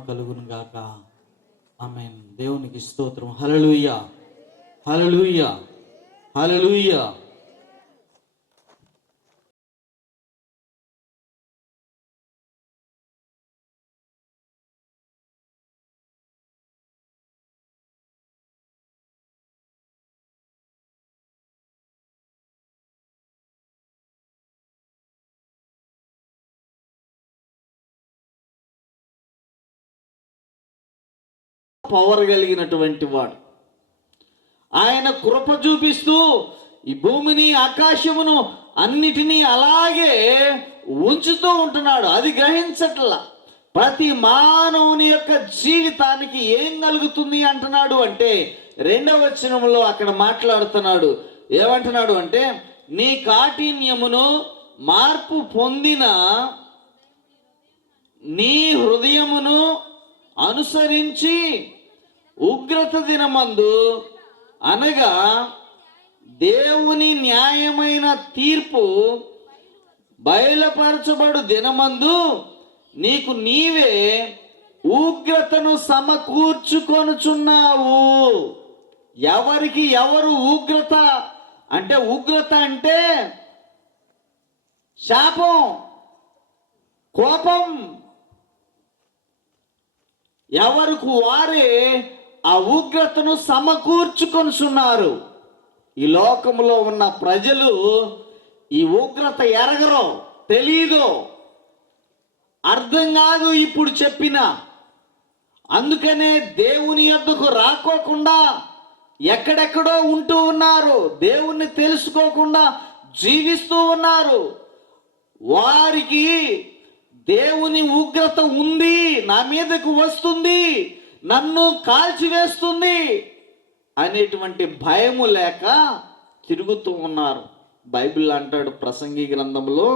కలుగును గాక. ఆమె దేవునికి స్తోత్రం. హలలుయ హలలుయ హలలుయ పవర్ కలిగినటువంటి వాడు. ఆయన కృప చూపిస్తూ ఈ భూమిని ఆకాశమును అన్నిటినీ అలాగే ఉంచుతూ ఉంటున్నాడు. అది గ్రహించట్లా. ప్రతి మానవుని యొక్క జీవితానికి ఏం కలుగుతుంది అంటున్నాడు అంటే రెండవ వచనంలో అక్కడ మాట్లాడుతున్నాడు. ఏమంటున్నాడు అంటే నీ కాఠిన్యమును మార్పు పొందిన నీ హృదయమును అనుసరించి ఉగ్రత దినమందు అనగా దేవుని న్యాయమైన తీర్పు బయలుపరచబడు దినమందు నీకు నీవే ఉగ్రతను సమకూర్చుకొనుచున్నావు. ఎవరికి ఎవరు ఉగ్రత? అంటే ఉగ్రత అంటే శాపం కోపం. ఎవరికి వారే ఆ ఉగ్రతను సమకూర్చుకొనిచున్నారు ఈ లోకంలో ఉన్న ప్రజలు ఈ ఉగ్రత ఎరగరు తెలీదు అర్థం కాదు ఇప్పుడు చెప్పిన. అందుకనే దేవుని యొద్దకు రాకోకుండా ఎక్కడెక్కడో ఉంటూ ఉన్నారు. దేవుణ్ణి తెలుసుకోకుండా జీవిస్తూ ఉన్నారు. వారికి దేవుని ఉగ్రత ఉంది నా మీదకు వస్తుంది. నన్ను కాల్చివేస్తుంది అనేటువంటి భయము లేక తిరుగుతూ ఉన్నారు. బైబిల్ అంటాడు ప్రసంగి గ్రంథంలో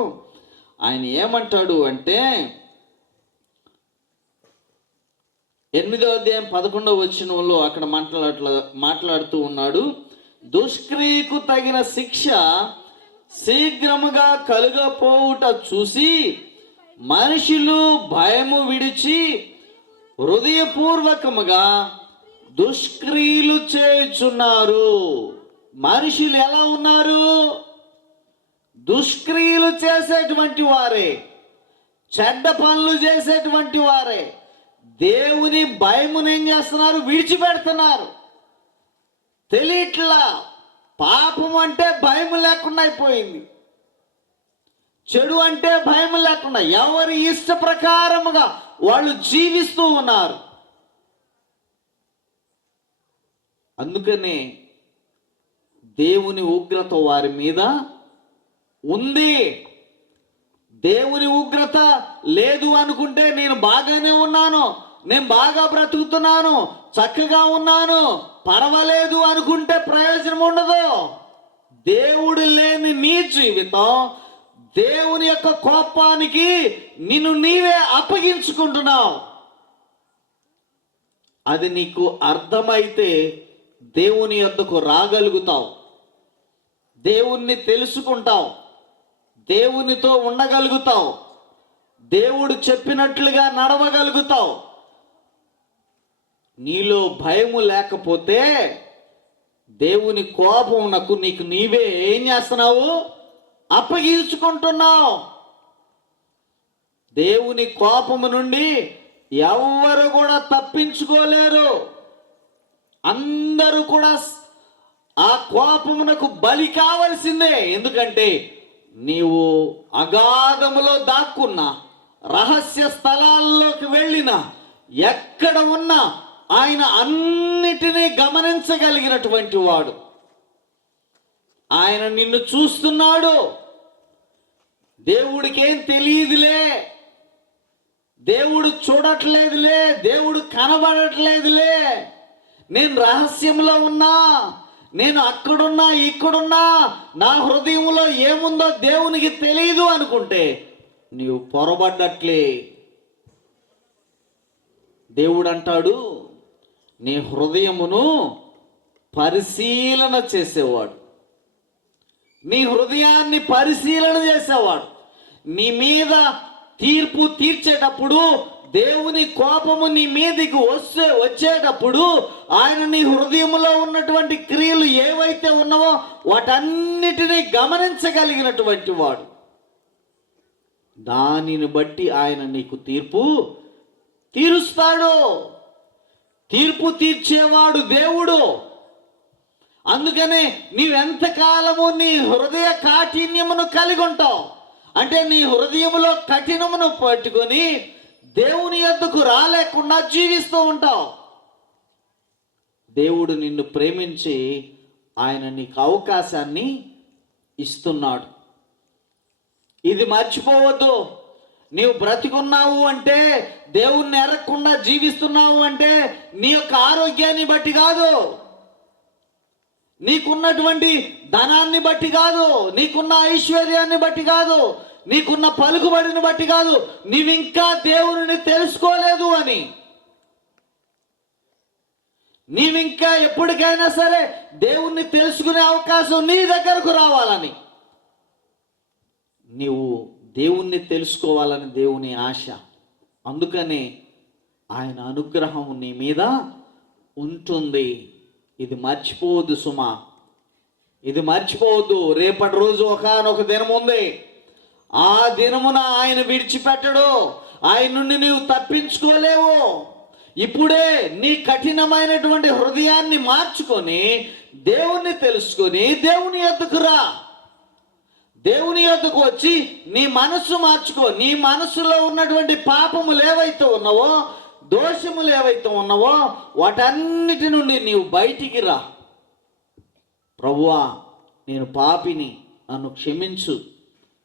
ఆయన ఏమంటాడు అంటే ఎనిమిదో అధ్యాయం పదకొండవ వచ్చినంలో అక్కడ మాట్లాడట్ల మాట్లాడుతూ ఉన్నాడు దుష్క్రియకు తగిన శిక్ష శీఘ్రముగా కలుగపోవుట చూసి మనుషులు భయము విడిచి హృదయపూర్వకముగా దుష్క్రియలు చేయుచున్నారు. మనుషులు ఎలా ఉన్నారు? దుష్క్రియలు చేసేటువంటి వారే చెడ్డ పనులు చేసేటువంటి వారే దేవుని భయమును ఏం చేస్తున్నారు? విడిచిపెడుతున్నారు. తెలియట్లా పాపం అంటే భయం లేకుండా అయిపోయింది. చెడు అంటే భయం లేకుండా ఎవరి ఇష్ట ప్రకారముగా వాళ్ళు జీవిస్తూ ఉన్నారు. అందుకనే దేవుని ఉగ్రత వారి మీద ఉంది. దేవుని ఉగ్రత లేదు అనుకుంటే నేను బాగానే ఉన్నాను నేను బాగా బ్రతుకుతున్నాను చక్కగా ఉన్నాను పర్వాలేదు అనుకుంటే ప్రయోజనం ఉండదు. దేవుడు లేని నీ జీవితం దేవుని యొక్క కోపానికి నిన్ను నీవే అప్పగించుకుంటున్నావు. అది నీకు అర్థమైతే దేవుని యొద్దకు రాగలుగుతావు. దేవుణ్ణి తెలుసుకుంటావు. దేవునితో ఉండగలుగుతావు. దేవుడు చెప్పినట్లుగా నడవగలుగుతావు. నీలో భయము లేకపోతే దేవుని కోపం నాకు నీకు నీవే ఏం చేస్తున్నావు? అప్పగించుకుంటున్నావు దేవుని కోపము నుండి ఎవ్వరు కూడా తప్పించుకోలేరు. అందరూ కూడా ఆ కోపమునకు బలి కావలసిందే. ఎందుకంటే నీవు అగాధములో దాక్కున్న రహస్య స్థలాల్లోకి వెళ్ళిన ఎక్కడ ఉన్నా ఆయన అన్నిటినీ గమనించగలిగినటువంటి వాడు. ఆయన నిన్ను చూస్తున్నాడు. దేవుడికేం తెలియదులే. దేవుడు చూడట్లేదులే దేవుడు కనబడట్లేదులే. నేను రహస్యంలో ఉన్నా నేను అక్కడున్నా ఇక్కడున్నా నా హృదయంలో ఏముందో దేవునికి తెలియదు అనుకుంటే నీవు పొరబడ్డట్లే. దేవుడు అంటాడు నీ హృదయమును పరిశీలన చేసేవాడు. నీ హృదయాన్ని పరిశీలన చేసేవాడు. నీ మీద తీర్పు తీర్చేటప్పుడు దేవుని కోపము నీ మీదికి వస్తే వచ్చేటప్పుడు ఆయన నీ హృదయంలో ఉన్నటువంటి క్రియలు ఏవైతే ఉన్నావో వాటన్నిటినీ గమనించగలిగినటువంటి వాడు. దానిని బట్టి ఆయన నీకు తీర్పు తీరుస్తాడు. తీర్పు తీర్చేవాడు దేవుడు. అందుకనే నీవెంతకాలము నీ హృదయ కాఠిన్యమును కలిగి ఉంటావు. అంటే నీ హృదయంలో కఠినమును పట్టుకొని దేవుని ఎద్దుకు రాలేకుండా జీవిస్తూ ఉంటావు. దేవుడు నిన్ను ప్రేమించి ఆయన నీకు అవకాశాన్ని ఇస్తున్నాడు. ఇది మర్చిపోవద్దు. నీవు బ్రతికున్నావు అంటే దేవుణ్ణి ఎరగకుండా జీవిస్తున్నావు అంటే నీ యొక్క ఆరోగ్యాన్ని బట్టి కాదు. నీకున్నటువంటి ధనాన్ని బట్టి కాదు నీకున్న ఐశ్వర్యాన్ని బట్టి కాదు నీకున్న పలుకుబడిని బట్టి కాదు నీవింకా దేవుని తెలుసుకోలేదు అని. నీవింకా ఎప్పటికైనా సరే దేవుణ్ణి తెలుసుకునే అవకాశం నీ దగ్గరకు రావాలని. నీవు దేవుణ్ణి తెలుసుకోవాలని దేవుని ఆశ. అందుకనే ఆయన అనుగ్రహం నీ మీద ఉంటుంది. ఇది మర్చిపోవద్దు సుమా. ఇది మర్చిపోవద్దు. రేపటి రోజు ఒకనొక దినం ఉంది. ఆ దినమున ఆయన విడిచిపెట్టడు. ఆయన నుండి నీవు తప్పించుకోలేవు. ఇప్పుడే నీ కఠినమైనటువంటి హృదయాన్ని మార్చుకొని దేవుణ్ణి తెలుసుకొని దేవుని ఎద్దుకు రా. దేవుని యొద్దకు వచ్చి నీ మనస్సు మార్చుకో. నీ మనస్సులో ఉన్నటువంటి పాపములు ఏవైతే ఉన్నావో దోషములు ఏవైతే ఉన్నావో వాటన్నిటి నుండి నీవు బయటికి రా. ప్రభువా నేను పాపిని నన్ను క్షమించు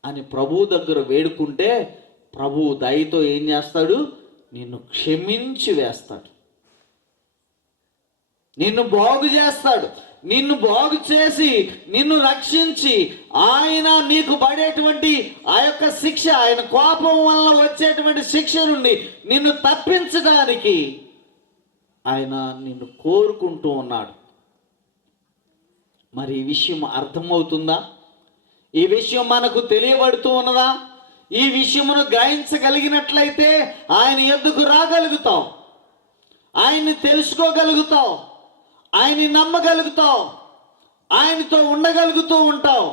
అని ప్రభువు దగ్గర వేడుకుంటే ప్రభువు దయతో ఏం చేస్తాడు? నిన్ను క్షమించి వేస్తాడు. నిన్ను బాగు చేస్తాడు. నిన్ను బాగు చేసి నిన్ను రక్షించి ఆయన నీకు పడేటువంటి ఆ యొక్క శిక్ష ఆయన కోపం వల్ల వచ్చేటువంటి శిక్ష నుండి నిన్ను తప్పించడానికి ఆయన నిన్ను కోరుకుంటూ ఉన్నాడు. మరి ఈ విషయం అర్థమవుతుందా? ఈ విషయం మనకు తెలియబడుతూ ఉన్నదా? ఈ విషయమును గ్రహించగలిగినట్లయితే ఆయన ఎందుకు రాగలుగుతాం ఆయన్ని తెలుసుకోగలుగుతావు? ఆయన్ని నమ్మగలుగుతావు ఆయనతో ఉండగలుగుతూ ఉంటావు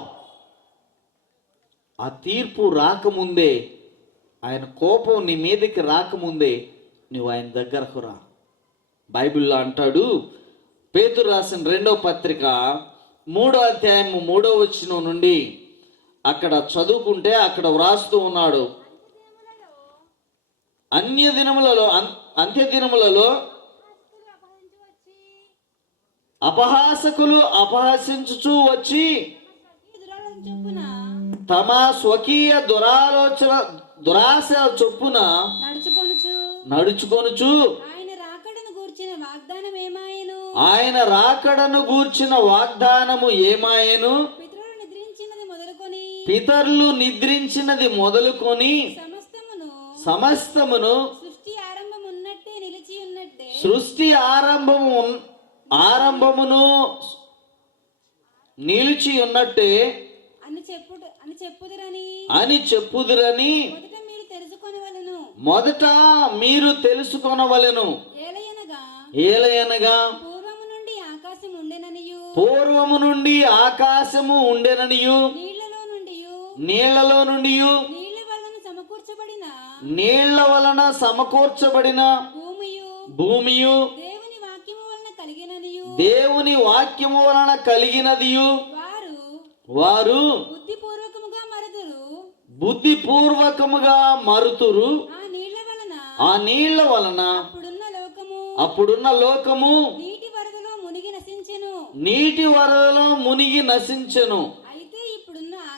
ఆ తీర్పు రాకముందే ఆయన కోపం నీ మీదకి రాకముందే నువ్వు ఆయన దగ్గరకు రా. బైబిల్లో అంటాడు పేతురు రాసిన రెండో పత్రిక మూడో అధ్యాయం మూడో వచ్చిన నుండి అక్కడ చదువుకుంటే అక్కడ వ్రాస్తూ ఉన్నాడు. అన్య దినములలో అంత్య దినములలో అపహాసకులు అపహసించుచూ వచ్చి తమ స్వకీయ దురాలోచన దురాశ చొప్పున నడుచుకొనుచు. నడుచుకొనుచు. ఆయన రాకడను గూర్చిన వాగ్దానము ఏమాయెను? పితరులు నిద్రించినది మొదలుకొని పితరులు నిద్రించినది మొదలుకొని సమస్తమును సమస్తమును సృష్టి ఆరంభం ఉన్నట్టే నిలిచి ఉన్నట్టే సృష్టి ఆరంభము ఆరంభమును నిలిచి ఉన్నట్టే అని చెప్పుడు అని చెప్పుదురని? అని చెప్పుదురని మొదట మీరు తెలుసుకొనవలెను. మొదట మీరు తెలుసుకొనవలెను. ఏలయనగా? ఏలయనగా? పూర్వము నుండి ఆకాశం ఉండెననియు. పూర్వము నుండి ఆకాశము ఉండెననియు. నీళ్ళలో నుండి నీళ్ళలో నుండి నీళ్ళ వలన సమకూర్చబడిన. నీళ్ళ వలన సమకూర్చబడిన భూమియు. భూమియు దేవుని వాక్యము వలన కలిగిననియు దేవుని వాక్యము వలన కలిగినదియు. వారు మరదురు బుద్ధిపూర్వకముగా మరుతురు. ఆ నీళ్ళ వలన అప్పుడున్న లోకము నీటి వరదలో మునిగి నశించెను.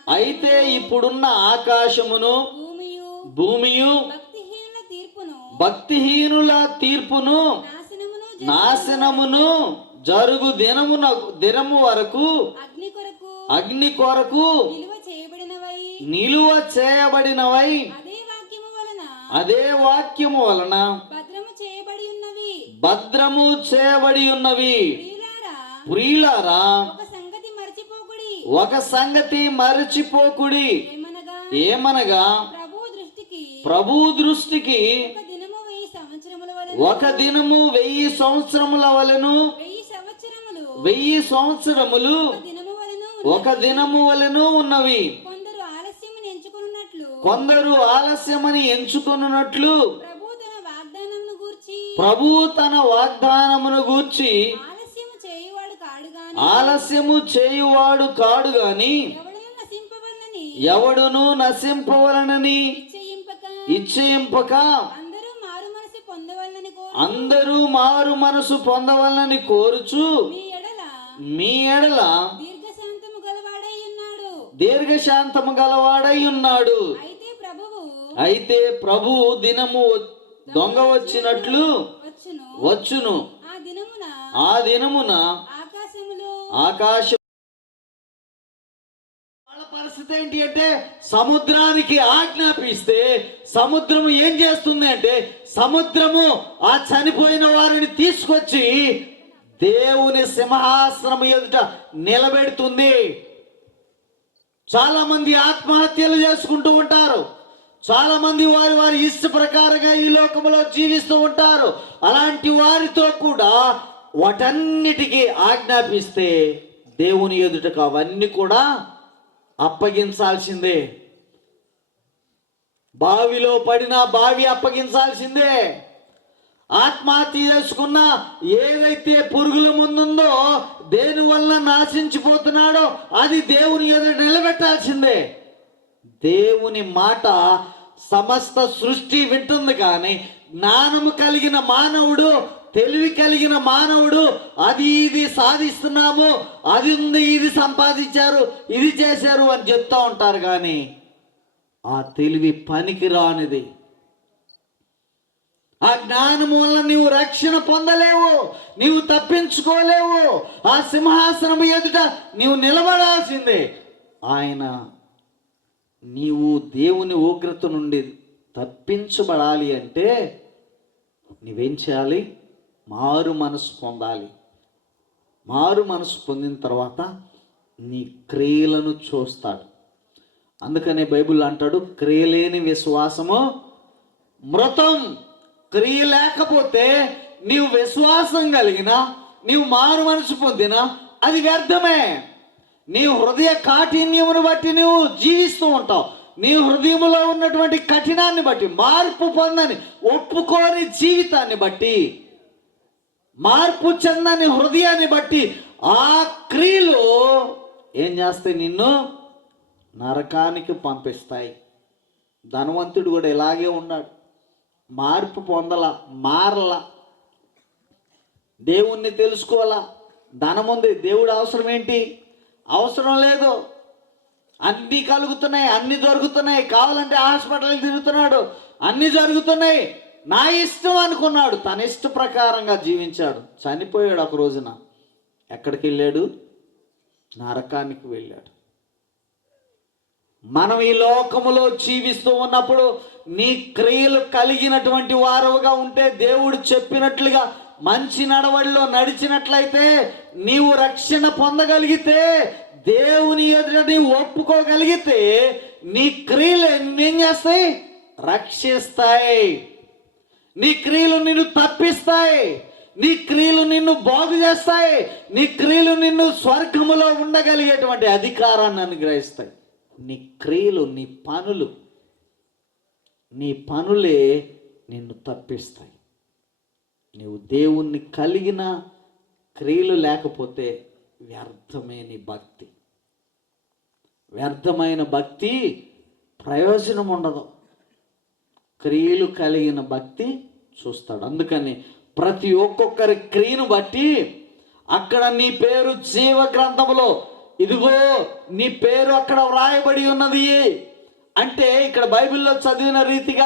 అయితే ఇప్పుడున్న ఆకాశమును భూమియు భక్తిహీనుల తీర్పును నాశనమును జరుగు దినమున దినము వరకు అగ్ని కొరకు అగ్ని కొరకు నిలువ చేయబడినవై. నిలువ చేయబడినవై. అదే వాక్యము వలన అదే వాక్యము వలన భద్రము చేయబడి ఉన్నవి. భద్రము చేయబడి ఉన్నవి. ప్రియులారా ఒక సంగతి మరచిపోకుడి. ఒక సంగతి మరచిపోకుడి. ఏమనగా ప్రభు దృష్టికి ఒక దినము వలన ఒక దినము వెయ్యి సంవత్సరముల వలెను వెయ్యి సంవత్సరములు ఒక దినము వలన ఉన్నవి. కొందరు ఆలస్యమును ఎంచుకున్నట్లు ప్రభు తన వాగ్దానమును గూర్చి. ఆలస్యము చేయువాడు కాడు గాని. ఎవడను నశింపవలనని. ఇచ్చేయింపక అందరూ మారు మనసు పొందవలనని కోరుచు. మీ ఎడల దీర్ఘశాంతము గలవాడై ఉన్నాడు. దీర్ఘశాంతము గలవాడై ఉన్నాడు. అయితే ప్రభువు అయితే ప్రభు దినము దొంగ వచ్చినట్లు వచ్చును. వచ్చును. ఆ దినమున ఆ దినమున ఆకాశములో ఆకాశం పరిస్థితి ఏంటి అంటే సముద్రానికి ఆజ్ఞాపిస్తే సముద్రము ఏం చేస్తుంది అంటే సముద్రము ఆ చనిపోయిన వారిని తీసుకొచ్చి దేవుని సింహాసనం ఎదుట నిలబెడుతుంది. చాలా మంది ఆత్మహత్యలు చేసుకుంటూ ఉంటారు. చాలా మంది వారి వారి ఇష్ట ప్రకారంగా ఈ లోకంలో జీవిస్తూ ఉంటారు. అలాంటి వారితో కూడా వాటన్నిటికీ ఆజ్ఞాపిస్తే దేవుని ఎదుటకు అవన్నీ కూడా అప్పగించాల్సిందే. బావిలో పడిన బావి అప్పగించాల్సిందే. ఆత్మహత్య చేసుకున్న ఏదైతే పురుగుల ముందుందో దేని వల్ల నాశించిపోతున్నాడో అది దేవుని ఎదురు నిలబెట్టాల్సిందే. దేవుని మాట సమస్త సృష్టి వింటుంది కానీ జ్ఞానము కలిగిన మానవుడు తెలివి కలిగిన మానవుడు అది ఇది సాధిస్తున్నాము అది ఉంది ఇది సంపాదించారు ఇది చేశారు అని చెప్తా ఉంటారు కానీ ఆ తెలివి పనికి రానిది ఆ జ్ఞానం వల్ల నీవు రక్షణ పొందలేవు నీవు తప్పించుకోలేవు. ఆ సింహాసనం ఎదుట నీవు నిలబడాల్సిందే. ఆయన నీవు దేవుని ఉగ్రత నుండి తప్పించబడాలి అంటే నీవేం చేయాలి? మారు మనసు పొందాలి. మారు మనసు పొందిన తర్వాత నీ క్రియలను చూస్తాడు. అందుకనే బైబిల్ అంటాడు క్రియలేని విశ్వాసము మృతం. క్రియ లేకపోతే నీవు విశ్వాసం కలిగిన నీవు మారు మనసు పొందినా అది వ్యర్థమే. నీ హృదయ కాఠిన్యమును బట్టి నువ్వు జీవిస్తూ ఉంటావు. నీ హృదయంలో ఉన్నటువంటి కఠినాన్ని బట్టి మార్పు పొందని ఒప్పుకోని జీవితాన్ని బట్టి మార్పు చెందని హృదయాన్ని బట్టి ఆ క్రియలు ఏం చేస్తాయి నిన్ను నరకానికి పంపిస్తాయి. ధనవంతుడు కూడా ఇలాగే ఉన్నాడు. మార్పు పొందల మారల. దేవుణ్ణి తెలుసుకోవాలా. ధనం ఉంది దేవుడు అవసరం ఏంటి అవసరం లేదు. అన్నీ కలుగుతున్నాయి అన్నీ దొరుకుతున్నాయి. కావాలంటే హాస్పిటల్ తిరుగుతున్నాడు. అన్నీ జరుగుతున్నాయి. నా ఇష్టం అనుకున్నాడు. తన ఇష్ట ప్రకారంగా జీవించాడు. చనిపోయాడు ఒక రోజున. ఎక్కడికి వెళ్ళాడు? నరకానికి వెళ్ళాడు. మనం ఈ లోకములో జీవిస్తూ ఉన్నప్పుడు నీ క్రియలు కలిగినటువంటి వారవుగా ఉంటే దేవుడు చెప్పినట్లుగా మంచి నడవడిలో నడిచినట్లయితే నీవు రక్షణ పొందగలిగితే దేవుని ఎదుట నీవు ఒప్పుకోగలిగితే నీ క్రియలు ఏం చేస్తాయి? రక్షిస్తాయి. నీ క్రియలు నిన్ను తప్పిస్తాయి. నీ క్రియలు నిన్ను బాగు చేస్తాయి. నీ క్రియలు నిన్ను స్వర్గములో ఉండగలిగేటువంటి అధికారాన్ని అనుగ్రహిస్తాయి. నీ క్రియలు నీ పనులు నీ పనులే నిన్ను తప్పిస్తాయి. నీవు దేవుణ్ణి కలిగిన క్రియలు లేకపోతే వ్యర్థమే నీ భక్తి. వ్యర్థమైన భక్తి ప్రయోజనం ఉండదు. క్రియలు కలిగిన భక్తి చూస్తాడు. అందుకని ప్రతి ఒక్కొక్కరి క్రియను బట్టి అక్కడ నీ పేరు జీవ గ్రంథములో ఇదిగో నీ పేరు అక్కడ వ్రాయబడి ఉన్నది. అంటే ఇక్కడ బైబిల్లో చదివిన రీతిగా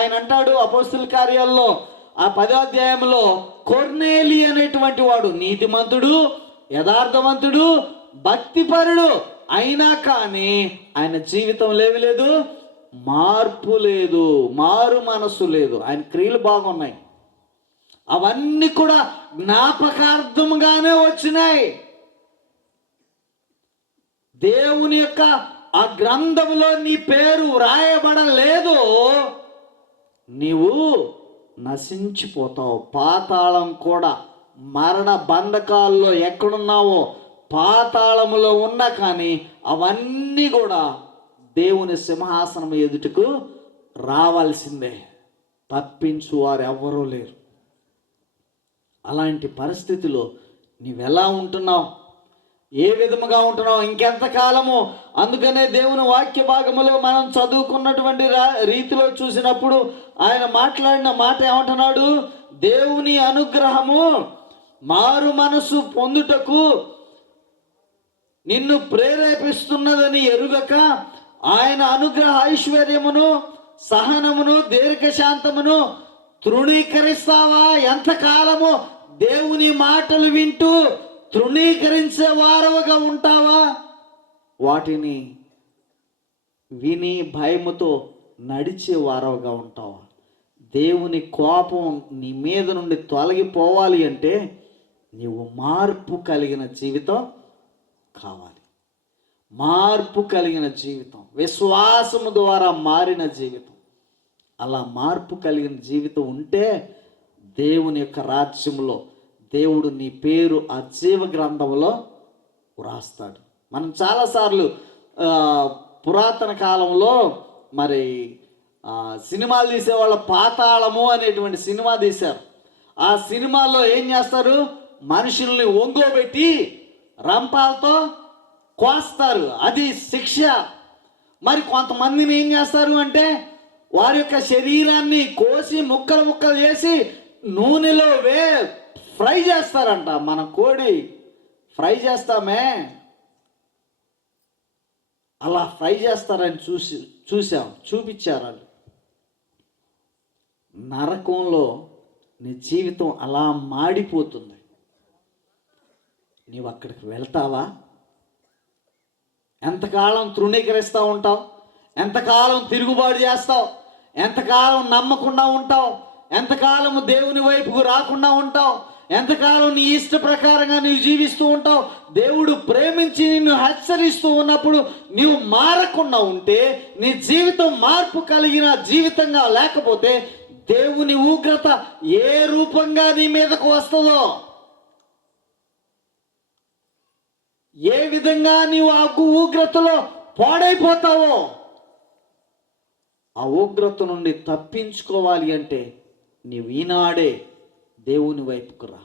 ఆయన అంటాడు అపోస్తుల కార్యాల్లో ఆ పదాధ్యాయంలో కొర్నేలి అనేటువంటి వాడు నీతిమంతుడు యథార్థవంతుడు భక్తిపరుడు అయినా కానీ ఆయన జీవితం లేవలేదు మార్పు లేదు మారు మనస్సు లేదు. ఆయన క్రియలు బాగున్నాయి. అవన్నీ కూడా జ్ఞాపకార్థముగానే వచ్చినాయి. దేవుని యొక్క ఆ గ్రంథంలో నీ పేరు వ్రాయబడలేదు నీవు నశించిపోతావు. పాతాళం కూడా మరణ బంధకాల్లో ఎక్కడున్నావో పాతాళములో ఉన్నా కానీ అవన్నీ కూడా దేవుని సింహాసనం ఎదుటకు రావాల్సిందే. తప్పించు వారు ఎవ్వరూ లేరు. అలాంటి పరిస్థితిలో నీవెలా ఉంటున్నావు? ఏ విధముగా ఉంటున్నావు ఇంకెంత కాలము అందుకనే దేవుని వాక్య భాగములో మనం చదువుకున్నటువంటి రా- రీతిలో చూసినప్పుడు ఆయన మాట్లాడిన మాట ఏమంటున్నాడు? దేవుని అనుగ్రహము మారు మనసు పొందుటకు నిన్ను ప్రేరేపిస్తున్నదని ఎరుగక ఆయన అనుగ్రహ ఐశ్వర్యమును సహనమును దీర్ఘశాంతమును తృణీకరిస్తావా? ఎంతకాలము దేవుని మాటలు వింటూ తృణీకరించే వారవగా ఉంటావా? వాటిని విని భయముతో నడిచే వారవగా ఉంటావా? దేవుని కోపం నీ మీద నుండి తొలగిపోవాలి అంటే నీవు మార్పు కలిగిన జీవితం కావాలి. మార్పు కలిగిన జీవితం విశ్వాసము ద్వారా మారిన జీవితం. అలా మార్పు కలిగిన జీవితం ఉంటే దేవుని యొక్క రాజ్యంలో దేవుడు నీ పేరు ఆ జీవ గ్రంథంలో వ్రాస్తాడు. మనం చాలాసార్లు పురాతన కాలంలో మరి సినిమాలు తీసేవాళ్ళ పాతాళము అనేటువంటి సినిమా తీశారు. ఆ సినిమాలో ఏం చేస్తారు? మనుషుల్ని ఒంగోబెట్టి రంపాలతో కోస్తారు. అది శిక్ష. మరి కొంతమందిని ఏం చేస్తారు అంటే వారి యొక్క శరీరాన్ని కోసి ముక్కలు ముక్కలు చేసి నూనెలో వే ఫ్రై చేస్తారంట మన కోడి. ఫ్రై చేస్తామే. అలా ఫ్రై చేస్తారని చూసి చూసాం చూపించారు వాళ్ళు నరకంలో నీ జీవితం అలా మాడిపోతుంది. నీవు అక్కడికి వెళ్తావా? ఎంతకాలం తృణీకరిస్తూ ఉంటావు? ఎంతకాలం తిరుగుబాటు చేస్తావు? ఎంతకాలం నమ్మకుండా ఉంటావు? ఎంతకాలం దేవుని వైపుకు రాకుండా ఉంటావు? ఎంతకాలం నీ ఇష్ట ప్రకారంగా నీవు జీవిస్తూ ఉంటావు? దేవుడు ప్రేమించి నిన్ను హెచ్చరిస్తూ ఉన్నప్పుడు నీవు మారకుండా ఉంటే నీ జీవితం మార్పు కలిగిన జీవితంగా లేకపోతే దేవుని ఉగ్రత ఏ రూపంగా నీ మీదకు వస్తుందో? ఏ విధంగా నీవు ఆ ఉగ్రతలో పాడైపోతావో? ఆ ఉగ్రత నుండి తప్పించుకోవాలి అంటే నీవు ఈనాడే దేవుని వైపుకు రా.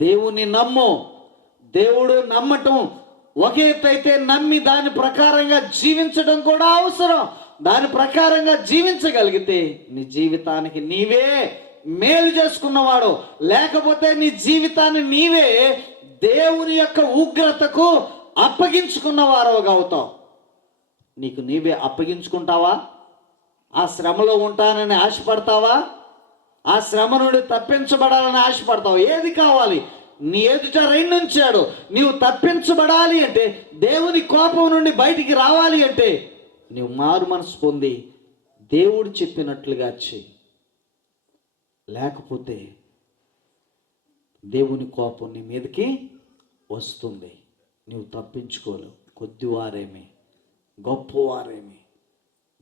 దేవుని నమ్ము. దేవుడు నమ్మటం ఒక అయితే నమ్మి దాని ప్రకారంగా జీవించడం కూడా అవసరం. దాని ప్రకారంగా జీవించగలిగితే నీ జీవితానికి నీవే మేలు చేసుకున్నవాడు. లేకపోతే నీ జీవితాన్ని నీవే దేవుని యొక్క ఉగ్రతకు అప్పగించుకున్న వారవుగా అవుతావు. నీకు నీవే అప్పగించుకుంటావా? ఆ శ్రమలో ఉంటానని ఆశపడతావా? ఆ శ్రమ నుండి తప్పించబడాలని ఆశపడతావు. ఏది కావాలి? నీ ఎదుట రెండుంచాడు నీవు తప్పించబడాలి అంటే దేవుని కోపం నుండి బయటికి రావాలి అంటే నీవు మారు మనసు పొంది దేవుడు చెప్పినట్లుగా చెయ్యి. లేకపోతే దేవుని కోపం నీ మీదకి వస్తుంది. నీవు తప్పించుకోలేవు. కొద్దివారేమి గొప్పవారేమి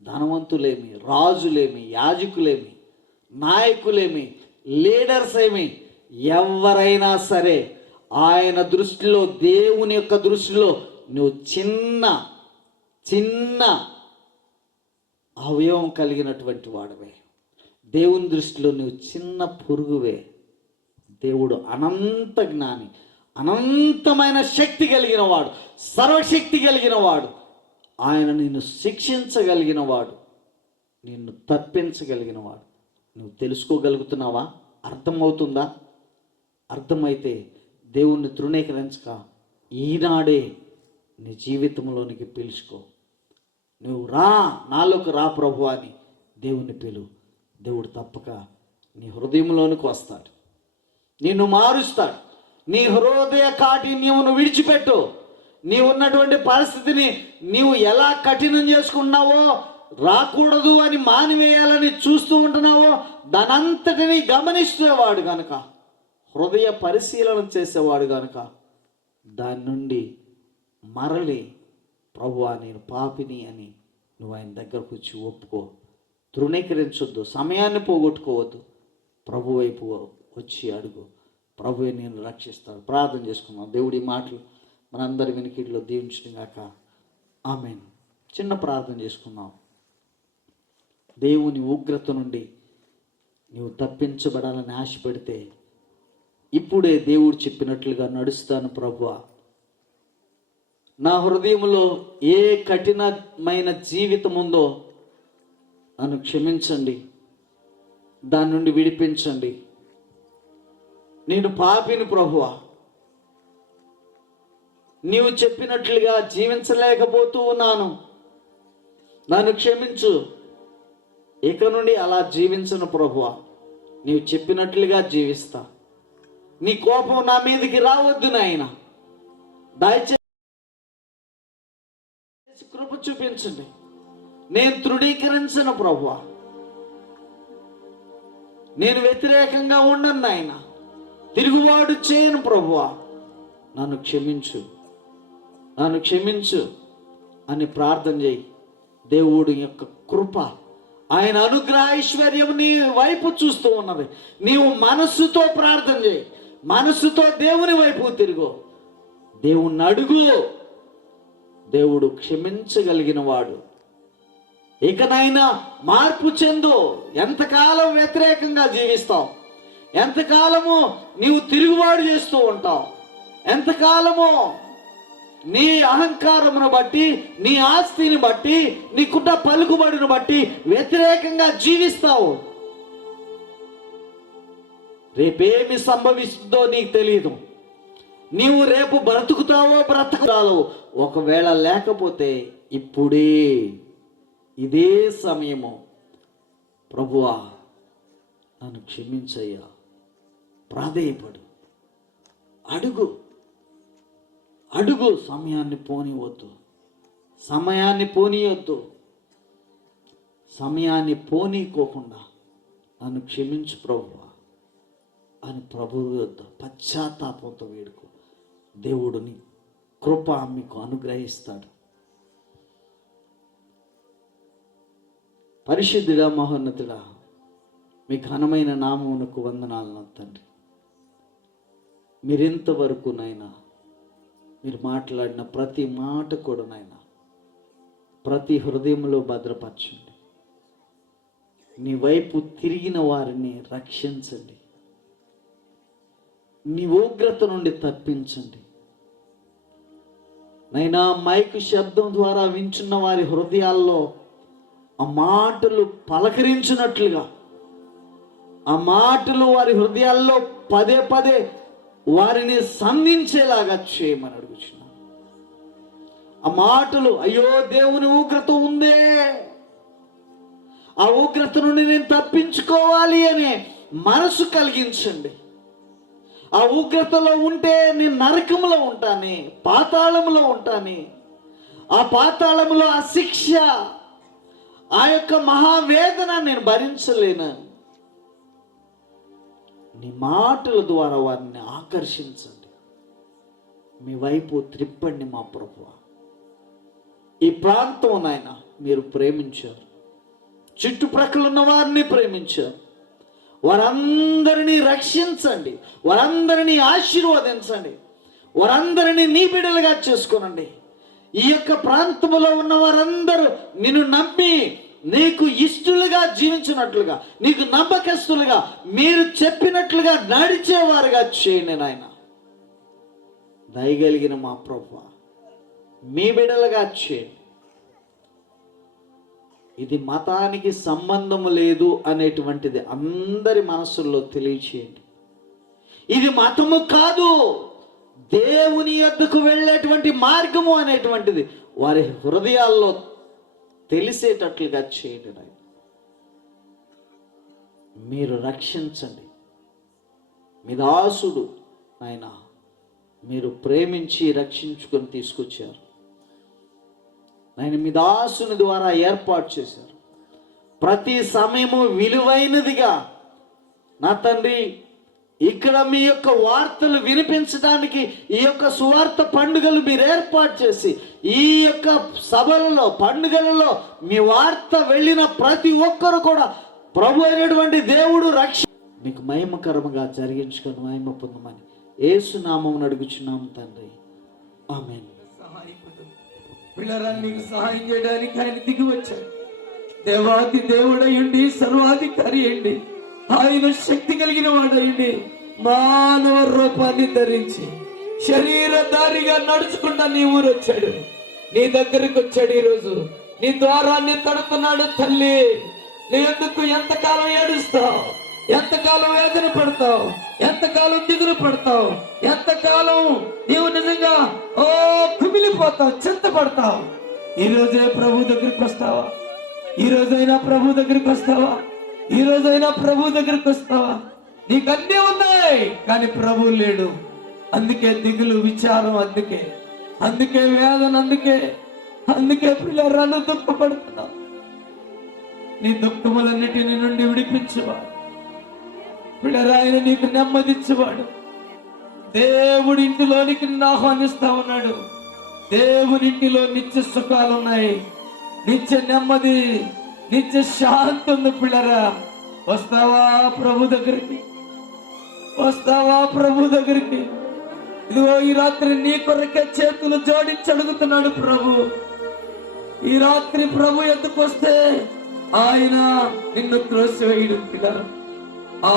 ధనవంతులేమి రాజులేమి యాజకులేమి నాయకులేమి లీడర్స్ ఏమి ఎవరైనా సరే ఆయన దృష్టిలో దేవుని యొక్క దృష్టిలో నువ్వు చిన్న చిన్న అవయవం కలిగినటువంటి వాడవే. దేవుని దృష్టిలో నువ్వు చిన్న పురుగువే. దేవుడు అనంత జ్ఞాని అనంతమైన శక్తి కలిగిన వాడు సర్వశక్తి కలిగిన వాడు ఆయన నిన్ను శిక్షించగలిగిన వాడు నిన్ను తప్పించగలిగిన వాడు నువ్వు తెలుసుకోగలుగుతున్నావా? అర్థమవుతుందా? అర్థమైతే దేవుణ్ణి తృణీకరించక ఈనాడే నీ జీవితంలోనికి పిలుచుకో. నువ్వు రా నాలోకి రా ప్రభు అని దేవుణ్ణి పిలు. దేవుడు తప్పక నీ హృదయంలోనికి వస్తాడు. నిన్ను మారుస్తాడు. నీ హృదయ కాఠిన్యమును విడిచిపెట్టు. నీ ఉన్నటువంటి పరిస్థితిని నీవు ఎలా కఠినం చేసుకున్నావో రాకూడదు అని మానివేయాలని చూస్తూ ఉంటున్నావో దానంతటిని గమనిస్తేవాడు గనక హృదయ పరిశీలన చేసేవాడు గనక దాని నుండి మరలి ప్రభువా నేను పాపిని అని నువ్వు ఆయన దగ్గరకు వచ్చి ఒప్పుకో. తృణీకరించొద్దు. సమయాన్ని పోగొట్టుకోవద్దు. ప్రభు వైపు వచ్చి అడుగు. ప్రభువే నేను రక్షిస్తాడు. ప్రార్థన చేసుకున్నాం దేవుడి మాటలు మనందరి వెనుకట్లో దీవించడం కాక ఆమెను. చిన్న ప్రార్థన చేసుకున్నాం దేవుని ఉగ్రత నుండి నీవు తప్పించబడాలని ఆశపడితే ఇప్పుడే దేవుడు చెప్పినట్లుగా నడుస్తాను ప్రభువ. నా హృదయంలో ఏ కఠినమైన జీవితం ఉందో నన్ను క్షమించండి దాని నుండి విడిపించండి. నేను పాపిని ప్రభువా. నీవు చెప్పినట్లుగా జీవించలేకపోతూ ఉన్నాను. నన్ను క్షమించు. ఇక నుండి అలా జీవించను ప్రభువ. నీవు చెప్పినట్లుగా జీవిస్తా. నీ కోపం నా మీదకి రావద్దు నాయన. దయచేసి కృప చూపించండి. నేను తృఢీకరించను ప్రభువ. నేను వ్యతిరేకంగా ఉండను నాయన. తిరుగుబాటు చేయను ప్రభువ. నన్ను క్షమించు. నన్ను క్షమించు అని ప్రార్థన చేయి. దేవుడి యొక్క కృప ఆయన అనుగ్రహైశ్వర్యం నీ వైపు చూస్తూ ఉన్నది. నీవు మనస్సుతో ప్రార్థన చేయి. మనస్సుతో దేవుని వైపు తిరుగు. దేవుణ్ణి అడుగు. దేవుడు క్షమించగలిగిన వాడు ఇకనైనా మార్పు చెందు. ఎంతకాలం వ్యతిరేకంగా జీవిస్తావు ఎంతకాలము నీవు తిరుగుబాటు చేస్తూ ఉంటావు. ఎంతకాలము నీ అహంకారమును బట్టి నీ ఆస్తిని బట్టి నీకున్న పలుకుబడిని బట్టి వ్యతిరేకంగా జీవిస్తావు. రేపేమి సంభవిస్తుందో నీకు తెలియదు నీవు రేపు బ్రతుకుతావో బ్రతకరాలో ఒకవేళ లేకపోతే ఇప్పుడే ఇదే సమయము. ప్రభువా నన్ను క్షమించయ్యా. ప్రాధేయపడు. అడుగు. అడుగు సమయాన్ని పోనివద్దు. సమయాన్ని పోనీయొద్దు. సమయాన్ని పోనీకోకుండా నన్ను క్షమించు ప్రభువ అని ప్రభువు యొద్ద పశ్చాత్తాపంతో వేడుకో. దేవుడిని కృప మీకు అనుగ్రహిస్తాడు. పరిశుద్ధుడా మహోన్నతుడా మీ ఘనమైన నామమునకు వందనాలు నా తండ్రి. మీరింతవరకు నైనా మీరు మాట్లాడిన ప్రతి మాట కూడా నాయన ప్రతి హృదయంలో భద్రపరచండి. నీ వైపు తిరిగిన వారిని రక్షించండి. నీ ఉగ్రత నుండి తప్పించండి. నైనా మైకు శబ్దం ద్వారా వించున్న వారి హృదయాల్లో ఆ మాటలు పలకరించినట్లుగా ఆ మాటలు వారి హృదయాల్లో పదే పదే వారిని సంధించేలాగా చేయమని అడుగుచున్నాను. ఆ మాటలు అయ్యో దేవుని ఉగ్రత ఉందే. ఆ ఉగ్రత నుండి నేను తప్పించుకోవాలి అనే మనసు కలిగించండి. ఆ ఉగ్రతలో ఉంటే నేను నరకంలో ఉంటాను పాతాళంలో ఉంటాను. ఆ పాతాళంలో ఆ శిక్ష ఆ యొక్క మహావేదన నేను భరించలేను. నీ మాటల ద్వారా వారిని ఆకర్షించండి. మీ వైపు త్రిప్పండి మా ప్రభు. ఈ ప్రాంతం నాయన మీరు ప్రేమించారు. చుట్టుప్రక్కల ఉన్న వారిని ప్రేమించారు. వారందరినీ రక్షించండి. వారందరినీ ఆశీర్వదించండి. వారందరినీ నీ బిడ్డలుగా చేసుకోనండి. ఈ యొక్క ప్రాంతంలో ఉన్న వారందరూ నిన్ను నమ్మి నీకు ఇష్టలుగా జీవించినట్లుగా నీకు నమ్మకస్తులుగా మీరు చెప్పినట్లుగా నడిచేవారుగా చేయండి నాయన. దయగలిగిన మా ప్రభు మీ బిడలుగా చేయండి. ఇది మతానికి సంబంధము లేదు అనేటువంటిది అందరి మనసుల్లో తెలియచేయండి. ఇది మతము కాదు దేవుని యొద్దకు వెళ్ళేటువంటి మార్గము అనేటువంటిది వారి హృదయాల్లో తెలిసేటట్లుగా చేయండి నాయన. మీరు రక్షించండి. మీ దాసుడు నాయన మీరు ప్రేమించి రక్షించుకొని తీసుకొచ్చారు. ఆయన మీ దాసుని ద్వారా ఏర్పాటు చేశారు. ప్రతి సమయము విలువైనదిగా నా తండ్రి ఇక్కడ మీ యొక్క వార్తలు వినిపించడానికి ఈ యొక్క సువార్త పండుగలు మీరు ఏర్పాటు చేసి ఈ యొక్క సభలలో పండుగలలో మీ వార్త వెళ్ళిన ప్రతి ఒక్కరు కూడా ప్రభు అయినటువంటి దేవుడు రక్ష మీకు మహిమకరముగా జరిగించుకొని మహిమ పొందమని ఏసు నామం అడుగుచున్నాం తండ్రి. ఆమె సహాయకుడు నీకు సహాయం చేయడానికి ఆయన దిగి వచ్చాడు దేవాది దేవుడయ్యండి సర్వాధికారి అయ్యండి. ఆయన శక్తి కలిగిన వాడైంది మానవ రూపాన్ని ధరించి శరీరధారిగా నడుచుకుంటా నీ ఊరు వచ్చాడు. నీ దగ్గరికి వచ్చాడు ఈరోజు. నీ ద్వారాన్ని తడుతున్నాడు తల్లి. నీ ఎందుకు ఎంతకాలం ఏడుస్తావు? ఎంతకాలం వేదన పడతావు? ఎంతకాలం దిగులు పడతావు? ఎంతకాలం నీవు నిజంగా ఓ కుమిలిపోతావు చింతపడతావు? ఈ రోజే ప్రభు దగ్గరికి వస్తావా? ఈ రోజైనా ప్రభు దగ్గరికి వస్తావా? ఈ రోజైనా ప్రభు దగ్గరికి వస్తావా? నీకు అన్నీ ఉన్నాయి కానీ ప్రభు లేడు. అందుకే దిగులు విచారం అందుకే. అందుకే వేదన అందుకే. అందుకే పిల్లలను దుఃఖపడుతున్నావు నీ దుఃఖములన్నిటిని నుండి విడిపించేవాడు. పిల్లరాయన నీకు నెమ్మదిచ్చేవాడు దేవుడి ఇంటిలోనికి ఆహ్వానిస్తా ఉన్నాడు. దేవుని ఇంటిలో నిత్య సుఖాలు ఉన్నాయి నిత్య నెమ్మది. నిత్య శాంతి ఉంది పిల్లరా వస్తావా ప్రభు దగ్గరికి? వస్తావా ప్రభు దగ్గరికి? ఇదిగో ఈ రాత్రి నీ కొరకే చేతులు జోడించి అడుగుతున్నాడు ప్రభు. ఈ రాత్రి ప్రభు ఎందుకు వస్తే ఆయన నిన్ను త్రోసివేయడం పిల్లరా.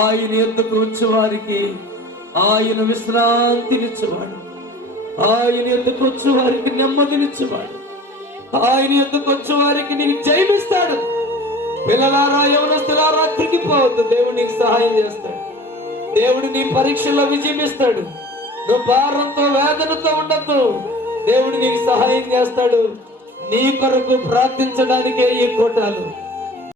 ఆయన ఎందుకు వచ్చేవారికి ఆయన విశ్రాంతినిచ్చేవాడు ఆయన ఎందుకు వచ్చేవారికి నెమ్మదినిచ్చేవాడు ఆయన ఎందుకు వచ్చేవారికి నీకు జయమిస్తాడు. పిల్లలారా యవనస్తులారా కృంగిపోవద్దు దేవుడు నీకు సహాయం చేస్తాడు. దేవుడు నీ పరీక్షలో విజయం ఇస్తాడు నువ్వు భారంతో వేదనతో ఉండద్దు. దేవుడు నీకు సహాయం చేస్తాడు. నీ కొరకు ప్రార్థించడానికే ఈ కోటాలు.